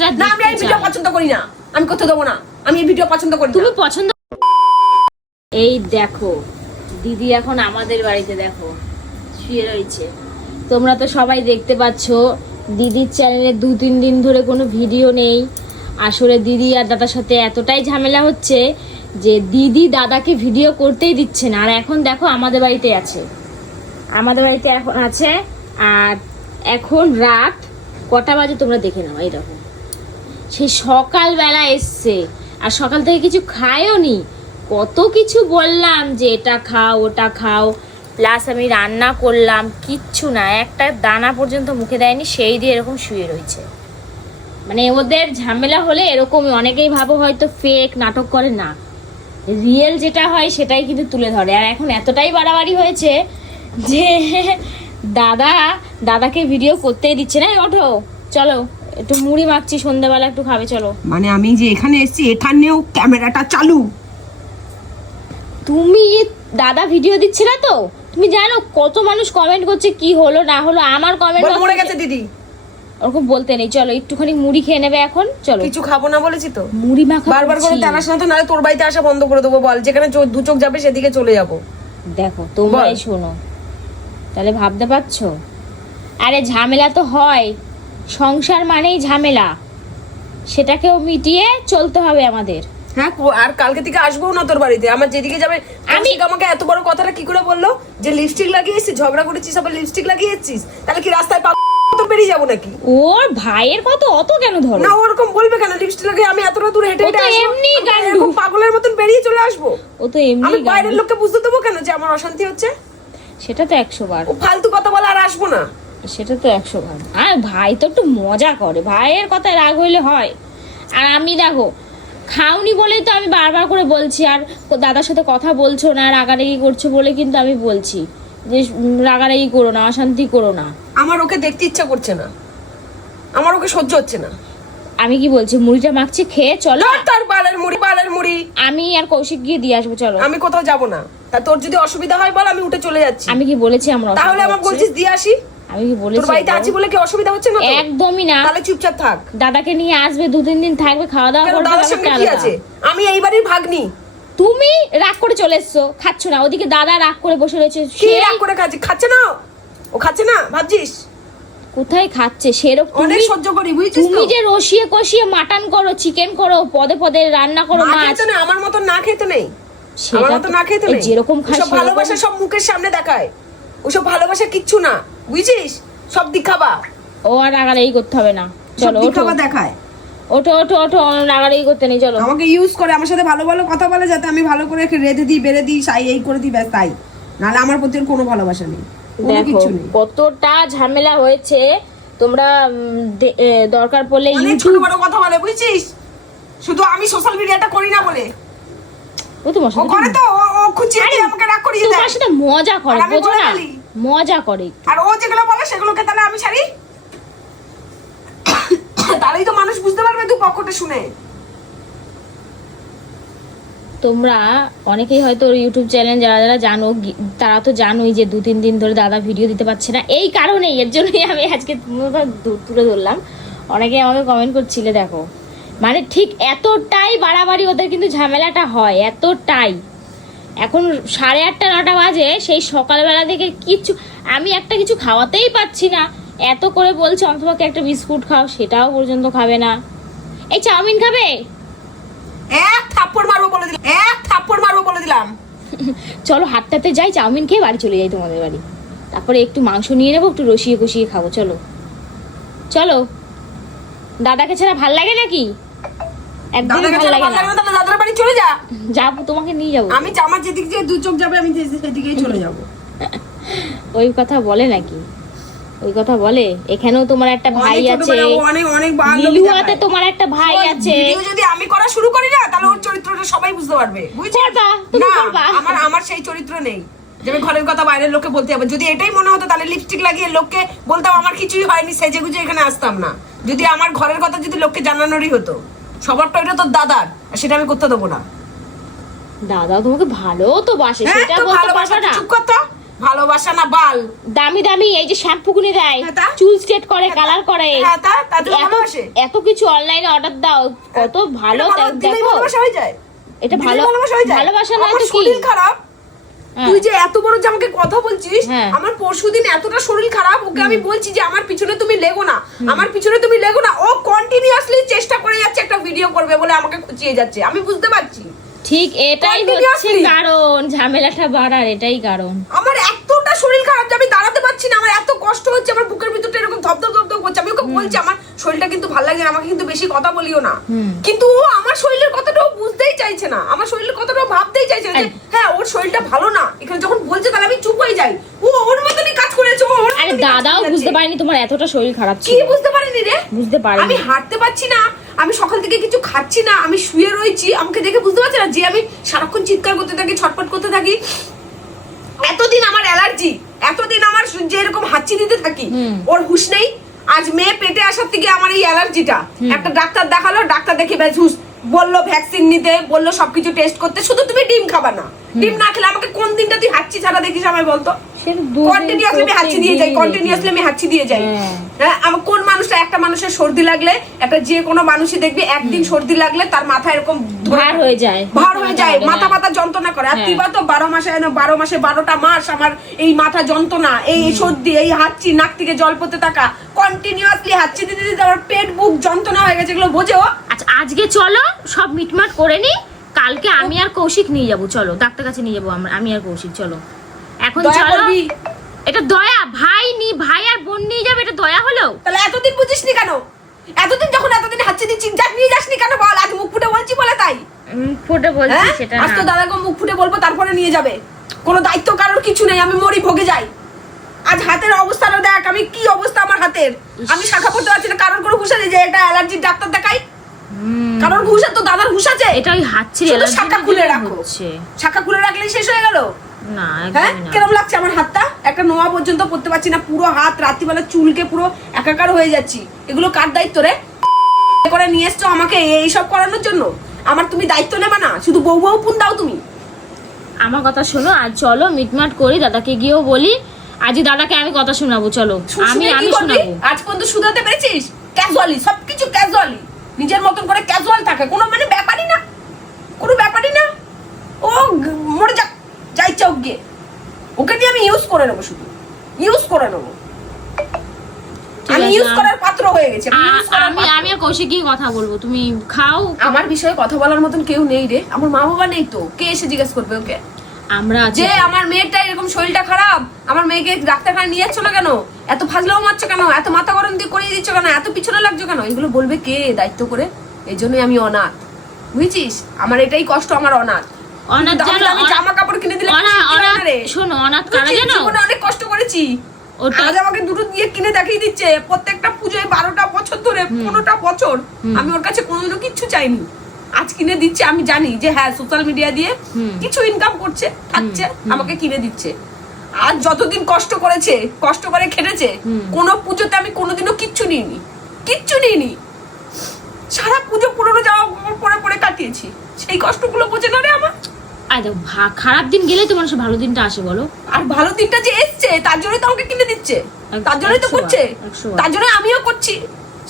না আমি এই ভিডিও পছন্দ করি না, আমি করতে দেবো না, আমি এই ভিডিও পছন্দ করি না। তুমি পছন্দ। এই দেখো দিদি এখন আমাদের বাড়িতে দেখো শুয়ে রয়েছে। তোমরা তো সবাই দেখতে পাচ্ছো দিদির চ্যানেলে 2-3 দিন ধরে কোনো ভিডিও নেই। আসলে দিদি আর দাদার সাথে এতটাই ঝামেলা হচ্ছে যে দিদি দাদাকে ভিডিও করতেই দিচ্ছে না। আর এখন দেখো আমাদের বাড়িতে আছে, আমাদের বাড়িতে এখন আছে। আর এখন রাত কটা বাজে তোমরা দেখে নাও। এই দেখো সেই সকালবেলা এসছে আর সকাল থেকে কিছু খায়ও নি। কত কিছু বললাম যে এটা খাও ওটা খাও, প্লাস আমি রান্না করলাম, কিচ্ছু না, একটা দানা পর্যন্ত মুখে দেয়নি, সেই দিয়ে এরকম শুয়ে রয়েছে। মানে ওদের ঝামেলা হলে এরকমই, অনেকেই ভাবো হয়তো ফেক নাটক করে, না রিয়েল যেটা হয় সেটাই কিন্তু তুলে ধরে। আর এখন এতটাই বাড়াবাড়ি হয়েছে যে দাদাকে ভিডিও করতেই দিচ্ছে না। ওঠো চলো একটু মুড়ি মাখছি, সন্ধ্যাবেলা একটু খাবে চলো। মানে আমি যে এখানে এসেছি এখানেও ক্যামেরাটা চালু। তুমি দাদা ভিডিও দিচ্ছে না তো, তুমি জানো কত মানুষ কমেন্ট করছে কি হলো না হলো। আমার কমেন্ট মরে গেছে দিদি, ওরকম বলতে নেই। চলো একটুখানি মুড়ি খেয়ে নেবে এখন, চলো। কিছু খাবো না বলেছি তো, মুড়ি মাখা বারবার করে টানাস না তো, নাহলে তোর বাড়িতে আসা বন্ধ করে দেবো। বল যেখানে দু চোখ যাবে সেদিকে চলে যাবো। দেখো তোমরাই শোনো, তাহলে ভাবতে পারছো। আরে ঝামেলা তো হয়, সংসার মানেই ঝামেলা, সেটাকেও মিটিয়ে চলতে হবে আমাদের। হ্যাঁ, আর কালকে থেকে আসবো না তোর বাড়িতে। আমার যেদিকে যাবে আমি আমাকে এত বড় কথাটা কি করে বললো যে লিপস্টিক লাগিয়েছিস, ঝগড়া করেছিস, আবার লিপস্টিক লাগিয়েছিস, তাহলে কি রাস্তায় তো বেরিয়ে যাবো নাকি? ওর ভাইয়ের কথা অত কেন ধরো না, ওরকম বলবে কেন? লিপস্টিক লাগিয়ে আমি এতটা দূর হেঁটে হেঁটে আসবো, এমনি এরকম পাগলের মতন বেরিয়ে চলে আসবো? ও তো এমনি আমি বাইরের লোককে বুঝতে দেবো কেন যে আমার অশান্তি হচ্ছে? সেটা তো 100 বার। ও ফালতু কথা বলে আর আসবো না। সেটা তো 100 বার। আর ভাই তো একটু মজা করে, ভাইয়ের কথায় রাগ হইলে হয়। আর আমি দেখো খাওনি বলেই তো আমি বারবার করে বলছি, আর দাদার সাথে কথা বলছো না, রাগারাগি করছো বলে কিন্তু আমি বলছি যে রাগারাগি করো না, অশান্তি করো না। আমার ওকে দেখতে ইচ্ছা করছে না, আমার ওকে সহ্য হচ্ছে না। আমি কি বলছি, মুড়িটা মাখছি, খেয়ে চলো। তার বালের মুড়ি আমি আর কৌশিক গিয়ে দিয়ে আসবো, চলো। আমি কোথাও যাব না। তা তোর যদি অসুবিধা হয় বল, আমি উঠে চলে যাচ্ছি। আমি কি বলেছি আমরা? তাহলে আমার বলছিস দিয়ে আসি? আমি কি বলেছি তোর বাড়িতে আছি বলে কি অসুবিধা হচ্ছে না? একদমই না। তাহলে চুপচাপ থাক। দাদাকে নিয়ে আসবে, 2-3 দিন থাকবে, খাওয়া দাওয়া করবে। দাদার সঙ্গে কি আছে? আমি এই বাড়ির ভাগ্নি। তুমি রাগ করে চলে এসছো, খাচ্ছ না, ওদিকে দাদা রাগ করে বসে রয়েছে। সে রাগ করে খাচ্ছে না, ও খাচ্ছে না ভাবছিস? কোথায় খাচ্ছে সেরকম? অনেক সহ্য করি বুঝছিস তো? তুমি যে রসিয়ে কষিয়ে মাটন করো, চিকেন করো, পদে পদে রান্না করো, মাছ। না আমার মত না খেতে নেই, আমার মত না খেতে নেই। যেরকম খায় সব ভালোবাসা সব মুখের সামনে দেখায়, ওসব ভালোবাসা কিচ্ছু না বুঝছিস? সব দিখাবা। ও আর রাগারাগি করতে হবে না, চলো ওঠো। দেখায় ওঠো ওঠো ওঠো, রাগারাগি করতে নেই, চলো। আমাকে ইউজ করে, আমার সাথে ভালো ভালো কথা বলে যাতে আমি ভালো করে রেঁধে দিই, বেড়ে দিই, সাই এই করে দিই, ব্যাস তাই। নাহলে আমার প্রতি কোনো ভালোবাসা নেই, কোনো কিছু নেই। কতটা ঝামেলা হয়েছে। তোমরা দরকার পড়লে ছোট বড় কথা বলে বুঝছিস, শুধু আমি সোশ্যাল মিডিয়াটা করি না বলে। ও তোমার সাথে করে তো ও খুঁচিয়ে দিয়ে আমাকে রাগ করিয়ে দেয়। তোমার সাথে মজা করে, বুঝো না? মজা করে। আর ও যেগুলো বলে সেগুলোকে তাহলে আমি ছাড়ি, তাহলেই তো মানুষ বুঝতে পারবে তুই পক্ষটা শুনে। তোমরা অনেকেই হয়তো ইউটিউব চ্যানেল যারা যারা জানো, তারা তো জানোই যে 2-3 দিন ধরে দাদা ভিডিও দিতে পারছে না। এই কারণেই, এর জন্যই আমি আজকে তুলে ধরলাম। অনেকে আমাকে কমেন্ট করছিলে, দেখো মানে ঠিক এতটাই বাড়াবাড়ি ওদের কিন্তু ঝামেলাটা হয়, এতটাই। এখন 8:30-9টা বাজে, সেই সকালবেলা থেকে কিচ্ছু, আমি একটা কিছু খাওয়াতেই পাচ্ছি না। এত করে বলছে অন্তপক্ষে একটা বিস্কুট খাও, সেটাও পর্যন্ত খাবে না। এই চাউমিন খাবে? এক থাপ্পড় মারবো বলে দিলাম। চলো হাটটাতে যাই, চাউমিন খেয়ে বাড়ি চলে যাই তোমাদের বাড়ি, তারপরে একটু মাংস নিয়ে নেবো, একটু রসিয়ে কষিয়ে খাবো। চলো চলো। দাদাকে ছাড়া ভাল লাগে নাকি? একদম ভাল লাগে না। দাদার বাড়ি চলে যা। যাবো, তোমাকে নিয়ে যাবো। আমি আমার যেদিকে যে দু চোখ যাবে আমি সেদিকেই চলে যাবো। ওই কথা বলে নাকি? ওই কথা বলে? এখানেও তোমার একটা ভাই আছে, লিলুয়াতে তোমার একটা ভাই আছে। ভিডিও যদি আমি করা শুরু করি না, তাহলে ওর চরিত্রটা সবাই বুঝতে পারবে, বুঝছিস? না আমার সেই চরিত্র নেই যে আমি ঘরের কথা বাইরের লোককে বলতে যাবো। যদি এটাই মনে হতো তাহলে লিপস্টিক লাগিয়ে লোককে বলতাম আমার কিছুই হয়নি, সেজে গুজে এখানে আসতাম না। যদি আমার ঘরের কথা যদি লোককে জানানোরই হতো, সবার তো এটা তোর দাদার, আর সেটা আমি করতে দেবো না। দাদা তোমাকে ভালো তো বাসে, সেটা বলতে পারবে না? চুপ কর তো। ভালোবাসা না বাল। দামি দামি এই যে শ্যাম্পু কিনে দেয়, হ্যাঁ তা? চুল স্ট্রেট করে, কালার করে, হ্যাঁ তা তাদের ভালোবাসে। এত কিছু অনলাইনে অর্ডার দাও, কত ভালো দিলেই দেখো। ভালোবাসা হয়ে যায়, এটা দিলেই ভালো ভালোবাসা হয়ে যায়। ভালোবাসা নয় আমার তো কি? শরীর খারাপ, হ্যাঁ। তুই যে এত বড় যে আমাকে কথা বলছিস, হ্যাঁ। আমার পরশুদিন এতটা শরীর খারাপ, ওকে আমি বলছি যে আমার পিছনে তুমি লেগো না, আমার পিছনে তুমি লেগো না, ও কন্টিনিউয়াসলি চেষ্টা করে যাচ্ছে একটা ভিডিও করবে বলে আমাকে খুঁচিয়ে যাচ্ছে, আমি বুঝতে পারছি। ঠিক এটাই হচ্ছে Continuously। কারণ, ঝামেলাটা বাড়ার এটাই কারণ। আমার এতটা শরীর খারাপ যে আমি দাঁড়াতে পারছি না, আমার এত কষ্ট হচ্ছে, আমার বুকের ভিতরটা এরকম ধপধপ ধপধপ করছে। আমি ওকে বলছি আমার শরীরটা কিন্তু ভালো লাগে না, আমাকে কিন্তু বেশি কথা বলিও না, কিন্তু ও আমার শরীরের কথাটাও বুঝতেই চাইছে না, আমার শরীরের কথাটাও ভাবতেই চাইছে না যে হ্যাঁ ওর শরীরটা ভালো না। এখানে যখন বলছে তাহলে আমি চুপ হয়ে যাই, ও ওর মতনই কাজ করেছে, ও ওর আরে মতনই কাজ দাদাও করেছে। বুঝতে পারেনি তোমার এতটা শরীর খারাপ কি ছিল, বুঝতে পারিনি রে? বুঝতে পারিনি। আমি হাঁটতে পারছি না, আমি সকাল থেকে কিছু খাচ্ছি না, আমি শুয়ে রয়েছি, আমাকে দেখে বুঝতে পারছি না যে আমি সারাক্ষণ চিৎকার করতে থাকি, ছটফট করতে থাকি। এতদিন আমার অ্যালার্জি, এতদিন আমার যে এরকম হাঁচি দিতে থাকি, ওর হুঁশ নেই। আজ মেয়ে পেটে আসার থেকে আমার এই অ্যালার্জিটা, একটা ডাক্তার দেখালো, ডাক্তার দেখে বেশ হুঁশ, বললো ভ্যাকসিন নিতে, বললো সবকিছু টেস্ট করতে, শুধু তুমি ডিম খাবা না। ডিম না খেলে আমাকে কোন দিনটা তুই হাঁচি ছাড়া দেখিস আমায় বলতো? কন্টিনিউয়াসলি আমি হাঁচি দিয়ে যাই, কন্টিনিউয়াসলি আমি হাঁচি দিয়ে যাই। হ্যাঁ, আমার কোন মানুষটা, একটা মানুষের সর্দি লাগলে, একটা যে কোনো মানুষই দেখবি একদিন সর্দি লাগলে তার মাথা এরকম ভার হয়ে যায়, ভার হয়ে যায়, মাথা পাতা যন্ত্রণা করে। আর তুইবা তো 12 মাসে 12টা মাস আমার এই মাথা যন্ত্রণা, এই সর্দি, এই হাঁচি, নাক থেকে জল পড়তে থাকা, কন্টিনিউয়াসলি হাঁচি দিতে দিতে আমার পেট বুক যন্ত্রণা হয়ে গেছে, এগুলো বোঝো? আচ্ছা আজকে চলো সব মিটমাট করে নি, কালকে আমি আর কৌশিক নিয়ে যাবো, চলো ডাক্তার কাছে নিয়ে যাবো আমি আর কৌশিক, চলো এখন দয়া চলো। করবি? এটা দয়া? ভাই আর বোন নিয়ে যাবে, এটা দয়া হলো? তাহলে এতদিন বুঝিসনি কেন? এতদিন যখন এতদিন হাঁচি দিচ্ছি, যাক নিয়ে যাসনি কেন বল? আজ মুখ ফুটে বলছি বলে তাই? ফুটে বলছি হ্যাঁ? সেটা আজ তো না। দাদাকে মুখ ফুটে বলবো, তারপরে নিয়ে যাবে। কোনো দায়িত্ব কারোর কিছু নেই, আমি মরি ভোগে যাই। আজ হাতের অবস্থাটা দেখ, আমি কি অবস্থা আমার হাতের, আমি শাখা পড়তে পারছি না। কারোর কোনো হুঁশ নেই যে এটা অ্যালার্জির ডাক্তার দেখাই? কারোর হুঁশ? তো দাদার হুঁশ আছে? এটা ওই হাঁচি শুধু শাখা খুলে রাখো, হচ্ছে শাখা খুলে রাখলেই শেষ হয়ে গেল। না, হ্যাঁ, একদমই না। কেমন লাগছে আমার হাতটা? একটা নোয়া পর্যন্ত পড়তে পারছি না, পুরো হাত রাত্রিবেলা চুলকে পুরো একাকার হয়ে যাচ্ছি। এগুলো কার দায়িত্ব রে? করে নিয়ে এসছো আমাকে এইসব করানোর জন্য? আমার তুমি দায়িত্ব নেবা না, শুধু বউ বউ পুন দাও তুমি। আমার কথা শোনো, আজ চলো মিটমাট করি, দাদাকে গিয়েও বলি, আজই দাদাকে আমি কথা শোনাবো, চলো আমি শুনে কি করবি? শোনাবো। আজ পর্যন্ত শুধাতে পেরেছিস? ক্যাজুয়ালি, সবকিছু ক্যাজুয়ালি, নিজের মতন করে ক্যাজুয়াল থাকে, কোনো মানে ব্যাপারই না, কোনো ব্যাপারই না। ও মরে যাক, যা ইচ্ছা হোক গিয়ে, ওকে নিয়ে আমি ইউজ করে নেবো, শুধু ইউজ করে নেবো। আমি ইউজ করার পাত্র হয়ে গেছি, আমি use করার পাত্র। আমি আর কৌশিক কি কথা বলবো, তুমি খাও। আমার বিষয়ে কথা বলার মতন কেউ নেই রে, আমার মা বাবা নেই তো, কে এসে জিজ্ঞেস করবে ওকে আমরা আছি। যে আমার মেয়েটা এরকম শরীরটা খারাপ, আমার মেয়েকে ডাক্তারখানা নিয়ে যাচ্ছ না কেন, এত ফাজলাও মারছো কেন, এত মাথা গরম দিয়ে করিয়ে দিচ্ছ কেন, এত পিছনে লাগছো কেন, এগুলো বলবে কে দায়িত্ব করে? এই জন্যই আমি অনাথ, বুঝছিস? আমার এটাই কষ্ট, আমার অনাথ। অনাথ দামি জানো, দামি জামা কাপড় কিনে দিলে অনাথ, খুশি হয় না রে? শোনো, অনাথ কারা বুঝছিস? জানো? জীবনে অনেক কষ্ট করেছি, ওটা আজ আমাকে দুটো দিয়ে কিনে দেখিয়ে দিচ্ছে প্রত্যেকটা পুজোয়, 12টা বছর ধরে, 15টা বছর আমি ওর কাছে কোনোদিনও কিচ্ছু চাইনি, আজ কিনে দিচ্ছে। আমি জানি যে হ্যাঁ সোশ্যাল মিডিয়া দিয়ে কিছু ইনকাম করছে, খাচ্ছে, আমাকে কিনে দিচ্ছে। আর যতদিন কষ্ট করেছে, কষ্ট করে খেটেছে, কোনো পুজোতে আমি কোনোদিনও কিচ্ছু নিইনি, কিচ্ছু নিইনি। সারা পুজো পুরোনো জামা কাপড় পরে পরে কাটিয়েছি, সেই কষ্টগুলো বোঝে না রে আমার। আরে দেখো, খারাপ দিন গেলে তো মানুষের ভালো দিনটা আসে, বলো? আর ভালো দিনটা যে এসছে তার জন্যই তো আমাকে কিনে দিচ্ছে, তার জন্যই তো 100 করছে, 100 তার জন্য আমিও করছি,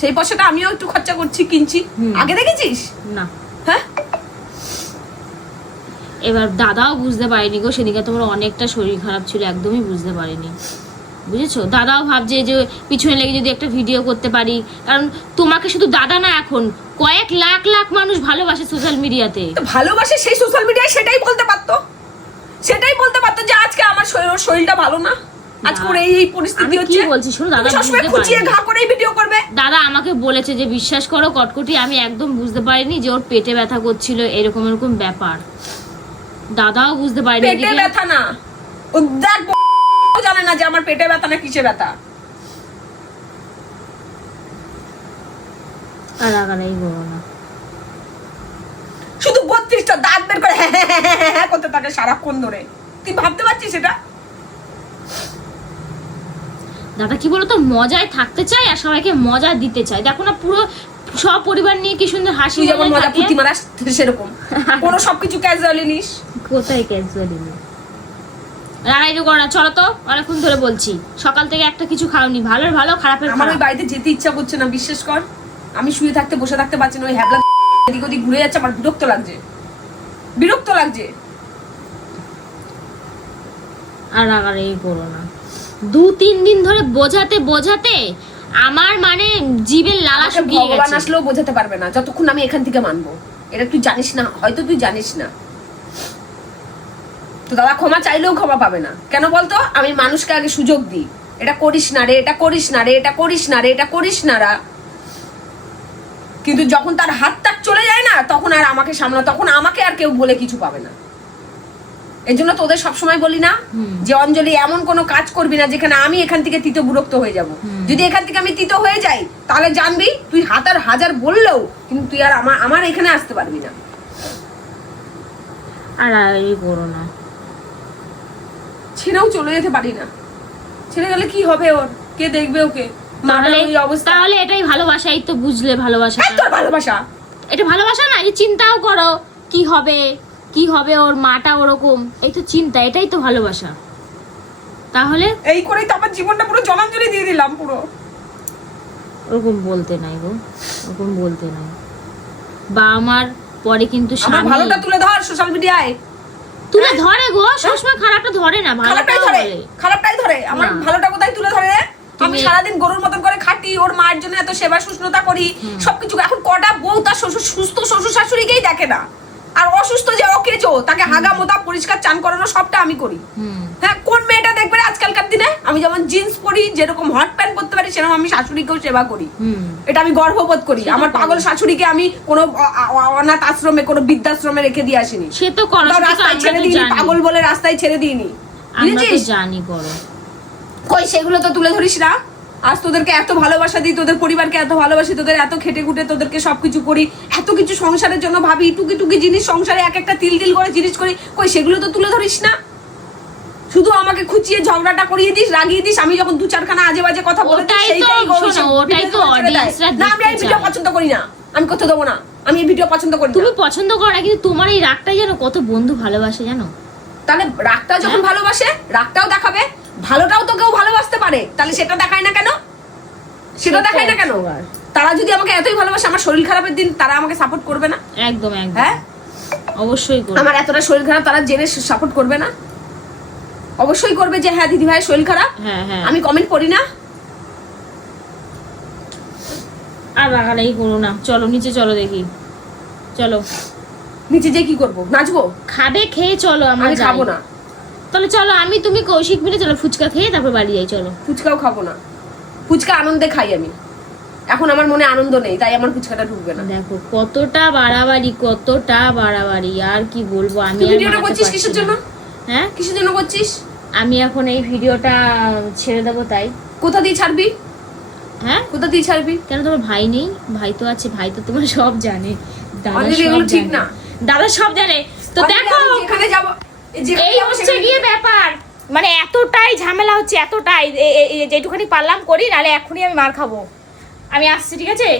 সেই পয়সাটা আমিও একটু খরচা করছি, কিনছি। আগে দেখেছিস? না। হ্যাঁ, এবার দাদাও বুঝতে পারেনি গো, সেদিকে তোমার অনেকটা শরীর খারাপ ছিল, একদমই বুঝতে পারিনি, বুঝেছো? দাদাও ভাবছে যে পিছনে লেগে যদি একটা ভিডিও করতে পারি, কারণ তোমাকে শুধু দাদা না, এখন কয়েক লাখ লাখ মানুষ ভালোবাসে সোশ্যাল মিডিয়াতে। তো ভালোবাসে, সেই সোশ্যাল মিডিয়ায় সেটাই বলতে পারতো, সেটাই বলতে পারতো যে আজকে আমার শরীরটা ভালো না, আজকে ওর এই পরিস্থিতি আমি কি হচ্ছে। বলছি শোনো, দাদা তুমি সবসময় বুঝতে খুঁচিয়ে পারেনি। ঘা করেই ভিডিও করবে। দাদা আমাকে বলেছে যে বিশ্বাস করো কটকটি, আমি একদম বুঝতে পারিনি যে ওর পেটে ব্যথা করছিল, এরকম এরকম ব্যাপার। দাদাও বুঝতে পারেনি। পেটে এদিকে ব্যথা না, ও দেখ জানে না যে আমার পেটে ব্যথা না কিসে ব্যথা। আর রাগারাগি করো না। শুধু 32টা দাঁত বের করে হ্যাঁ হ্যাঁ হ্যাঁ হ্যাঁ হ্যাঁ করতে থাকে সারাক্ষণ ধরে, তুই ভাবতে পারছিস সেটা? দাদা কি বলতো, মজায় থাকতে চায় আর সবাইকে মজা দিতে চায়। দেখো না, পুরো সব পরিবার নিয়ে কি সুন্দর হাসি তুই যেমন মজা থাকে। পুঁতি মারাস সেরকম, কোনো সবকিছু ক্যাজুয়ালি নিস। কোথায় ক্যাজুয়ালি? রাগাইতে করো না, চলো তো, অনেকক্ষণ ধরে বলছি, সকাল থেকে একটা কিছু খাওনি, ভালোর ভালো খারাপের আমার ওই খারাপ। বাড়িতে যেতে ইচ্ছা করছে না, বিশ্বাস কর। আমি শুয়ে থাকতে বসে থাকতে পারছি না, ওই হ্যাবলা এদিক ওদিক ঘুরে যাচ্ছে, আমার বিরক্ত লাগছে, বিরক্ত লাগছে। আর রাগারাগি করো না, 2-3 দিন ধরে বোঝাতে বোঝাতে আমার মানে জীবের লালা আমাকে শুকিয়ে ভগবান গেছে। আসলেও বোঝাতে পারবে না যতক্ষণ আমি এখান থেকে মানবো। এটা তুই জানিস না, হয়তো তুই জানিস না। তো দাদা ক্ষমা চাইলেও ক্ষমা পাবে না। কেন বলতো? আমি মানুষকে আগে সুযোগ দিই, এটা করিস না রে, এটা করিস না রে, এটা করিস না রে, এটা করিস না রা। কিন্তু যখন তার হাত তাক চলে যায় না, তখন আর আমাকে সামলা, তখন আমাকে আর কেউ বলে কিছু পাবে না। এর জন্য তোদের সবসময় বলি না যে অঞ্জলি এমন কোনো কাজ করবি না যেখানে আমি এখান থেকে তিতো বিরক্ত হয়ে যাব। যদি এখান থেকে আমি তিতো হয়ে যাই, তাহলে জানবি তুই হাজার বললেও কিন্তু তুই আর আমার এখানে আসতে পারবি না। আর রাগারাগি করো না। ছেড়েও চলে যেতে পারি না। ছেড়ে গেলে কি হবে ওর? কে দেখবে ওকে? তাহলে এই অবস্থা। তাহলে এটাই ভালোবাসা, এই তো বুঝলে ভালোবাসা। তোর ভালোবাসা, এটা ভালোবাসা না, এই চিন্তাও করো কি হবে, কি হবে, ওর মাটা ওরকম, এই তো চিন্তা, এটাই তো ভালোবাসা। তাহলে এই করেই তো আমার জীবনটা পুরো জলাঞ্জলি দিয়ে দিলাম পুরো। ওরকম বলতে নাই গো, ওরকম বলতে নাই। বা আমার পরে কিন্তু আমার স্বামী ভালোটা তুলে ধর সোশ্যাল মিডিয়ায়। তুলে ধরে গো, সবসময় খারাপটা ধরে না, খারাপটাই ভালোটাও ধরে, বলে। খারাপটাই ধরে। আমার না। ভালোটা কোথায় তুলে ধরে রে? আমি তুমি- সারাদিন গরুর মতন করে খাটি, ওর মায়ের জন্য এত সেবা শুশ্রূষা করি, সবকিছু। এখন কটা বউ তার সুস্থ শ্বশুর শাশুড়িকেই দেখে না, আর অসুস্থ যে অকেজো তাকে হাগা মোতা পরিষ্কার চান করানো সবটা আমি করি। হুম। হ্যাঁ, কোন মেয়েটা দেখবে রে আজকালকার দিনে? আমি যেমন জিন্স পরি, যেরকম হট প্যান্ট পরতে পারি, সেরকম আমি শাশুড়িকেও সেবা করি। হুম। এটা আমি গর্ববোধ করি। আমার পাগল শাশুড়িকে আমি কোনো অনাথ আশ্রমে, কোনো বৃদ্ধাশ্রমে রেখে দিয়ে আসিনি। সে তো করো, তাও সেটা তো রাস্তায় আমরা ছেড়ে তো দিইনি, জানি। পাগল বলে রাস্তায় ছেড়ে দিইনি। আমরা তো বুঝেছিস? জানি করো। কই সেগুলো তো তুলে ধরিস না। আজ তোদেরকে এত ভালোবাসা দিই, তোদের পরিবারকে এত ভালোবাসি, তোদের এত খেটে খুটে তোদেরকে সবকিছু করি, এত কিছু সংসারের জন্য ভাবি, টুকি টুকি জিনিস সংসারে এক একটা তিল তিল করে জিনিস করি, কই সেগুলো তো তুলে ধরিস না। শুধু আমাকে খুঁচিয়ে ঝগড়াটা করিয়ে দিস, রাগিয়ে দিস। আমি যখন 2-4খানা আজে বাজে কথা বলে দিই, ওটাই তো, সেইটাই গৌরী শোনো, ওটাই তো ভিডিওতে ছেড়ে দেয়। audience-রা না, আমি এই দেখতে ভিডিও চায়। পছন্দ করি না, আমি করতে দেবো না, আমি এই ভিডিও পছন্দ করি তুমি না। পছন্দ করো না, কিন্তু তোমার এই রাগটাই জানো কত বন্ধু ভালোবাসে জানো। তাহলে রাগটাও যখন ভালোবাসে, রাগটাও দেখাবে, ভালোটাও তো কেউ ভালোবাসতে পারে, তাহলে সেটা দেখায় না কেন? সেটা দেখায় না কেন? তারা যদি আমাকে এতই ভালোবাসে, আমার শরীর খারাপের দিন তারা আমাকে সাপোর্ট করবে না? একদম একদম, হ্যাঁ, অবশ্যই করো। আমার এতটা শরীর খারাপ তারা জেনে সাপোর্ট করবে না? অবশ্যই করবে যে হ্যাঁ দিদি ভাই শরীর খারাপ। হ্যাঁ হ্যাঁ, আমি কমেন্ট করি না? আর রাগারাগি করো না, চলো নিচে চলো দেখি, চলো। নিচে যে কি করবো? নাচবো? খাবে, খেয়ে চলো, আমরা আমি যাই। খাবো না, তাহলে চলো, আমি তুমি কৌশিক মিলে চলো ফুচকা খেয়ে তারপর বাড়ি যাই, চলো। ফুচকাও খাবো না। ফুচকা আনন্দে খাই আমি, এখন আমার মনে আনন্দ নেই, তাই আমার ফুচকাটা ঢুকবে না। দেখো কতটা বাড়াবাড়ি, কতটা বাড়াবাড়ি, আর কি বলবো আমি। তুই আর ভিডিওটা মানাতে করছিস পারছি কিসের না। জন্য? হ্যাঁ, কিসের জন্য করছিস? আমি এখন এই ভিডিওটা ছেড়ে দেবো তাই। কোথা দিয়ে ছাড়বি? হ্যাঁ, কোথা দিয়ে ছাড়বি? কেন তোমার ভাই নেই? ভাই তো আছে, ভাই তো তোমার সব জানে, দাদা অঞ্জলি, সব এগুলো ঠিক জানে। না। দাদা সব জানে তো। অঞ্জলি, দেখো আমি যেখানে যাবো, এই হচ্ছে গিয়ে ব্যাপার, মানে এতটাই ঝামেলা হচ্ছে, এতটাই যেটুখানি পারলাম করি, নাহলে এখনই আমি মার খাবো। আমি আসছি, ঠিক আছে?